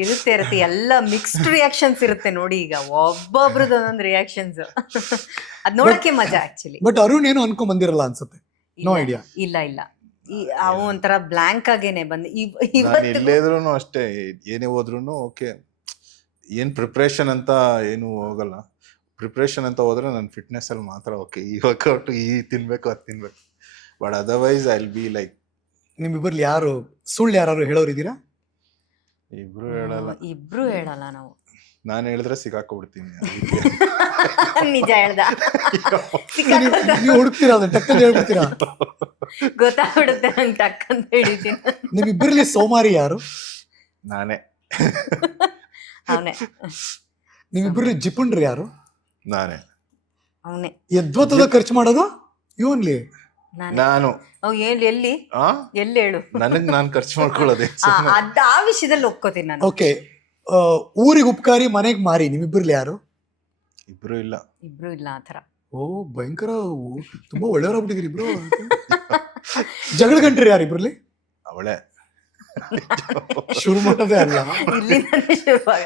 ಇರುತ್ತೆ ಇರುತ್ತೆ ಎಲ್ಲ ಮಿಕ್ಸ್ಡ್ ರಿಯಾಕ್ಷನ್ಸ್ ಇರುತ್ತೆ ನೋಡಿ. ಈಗ ಒಬ್ಬೊಬ್ರದ್ದು ಒಂದೊಂದು ರಿಯಾಕ್ಷನ್ಸ್ ಅದ್ ನೋಡಕ್ಕೆ ಮಜಾ ಆಕ್ಚುಲಿ. ಬಟ್ ಅರುಣ್ ಏನು ಅನ್ಕೊಂಡ್ ಬಂದಿರಲ್ಲ ಅನ್ಸುತ್ತೆ. No idea. ಇಲ್ಲ ಇಲ್ಲ ಅವು ಒಂಥರ ಬ್ಲಾಂಕ್ ಆಗೇನೆ ಬಂದು ನಾನು ಇವತ್ತು ಎಲ್ಲೇ ಇದ್ರೂ ಅಷ್ಟೇ, ಏನೇ ಹೋದ್ರು ಓಕೆ, ಏನ್ ಪ್ರಿಪ್ರೇಷನ್ ಅಂತ ಏನು ಹೋಗಲ್ಲ. ಪ್ರಿಪ್ರೇಷನ್ ಅಂತ ಹೋದ್ರೆ ನನ್ನ ಫಿಟ್ನೆಸ್ ಅಲ್ಲಿ ಮಾತ್ರ ಓಕೆ, ಈ ವರ್ಕೌಟ್ ಈ ತಿನ್ಬೇಕು ಅದು ತಿನ್ಬೇಕು, but otherwise I will be like. ನಿಮ್ಮಿಬ್ಬರಲ್ಲಿ ಯಾರು ಸುಳ್ಳು ಯಾರು ಹೇಳೋರಿದ್ದೀರಾ? ಇಬ್ರು ಹೇಳಲ್ಲ. ಇಬ್ರು ಹೇಳಲ್ಲ ನಾವು. ನಾನು ಹೇಳಿದ್ರೆ ಸಿಕ್ಕಾಕೊಬಿಡ್ತೀನಿ. ನಿಜ ಹೇಳ್ದ ನೀವು ಹುಡುಕ್ತೀರಾ ಅದನ್ನ ಟಕ್ಕಂತ ಹೇಳ್ಬಿಡ್ತೀರಾ? ಗೊತ್ತಾಗ್ಬಿಡುತ್ತೆ ನಂಗೆ ಟಕ್ಕಂತ ಹೇಳಿದ್ದೀನಿ. ನಿಮ್ಮಿಬ್ಬರಲ್ಲಿ ಸೋಮಾರಿ ಯಾರು? ನಾನೇ. ಅವನೇ ನಿಮ್ಮಿಬ್ಬರಲ್ಲಿ ಜಿಪುಣ್ರಿ ಯಾರು? ನಾನೇ. ಅವನೇ ಯದ್ವತ್ತದ ಖರ್ಚು ಮಾಡೋದು ಇವನ್ಲಿ. ನಾನು ಅವ್ ಎಲ್ಲಿ ಆ ಎಲ್ಲಿ ಹೇಳು. ನನಗ್ ನಾನು ಖರ್ಚು ಮಾಡ್ಕೊಳ್ಳೋದೆ. ಆ ವಿಷಯದಲ್ಲಿ ಒಪ್ಕೋತೀನಿ ನಾನು. ಓಕೆ, ಊರಿಗೆ ಉಪಕಾರಿ ಮನೆಗೆ ಮಾರಿ ನಿಮ್ಮಿಬ್ಬರಲ್ಲಿ ಯಾರು? ಇಬ್ರು ಇಲ್ಲ. ಇಬ್ರು ಇಲ್ಲ ಆತರ. ಓ ಭಯಂಕರ, ತುಂಬಾ ಒಳ್ಳೆಯವರಾಗ್ಬಿಟ್ಟಿದ್ರಿ ಇಬ್ರು. ಜಗಳ ಗಂಟ್ರಿ ಯಾರು ಇಬ್ರಲ್ಲಿ? ಅವಳೆ ಶುರು ಮಾಡೋದೇ ಅಲ್ಲ. ಇಲ್ಲಿಂದಾನೇ ಶುರುವಾಗ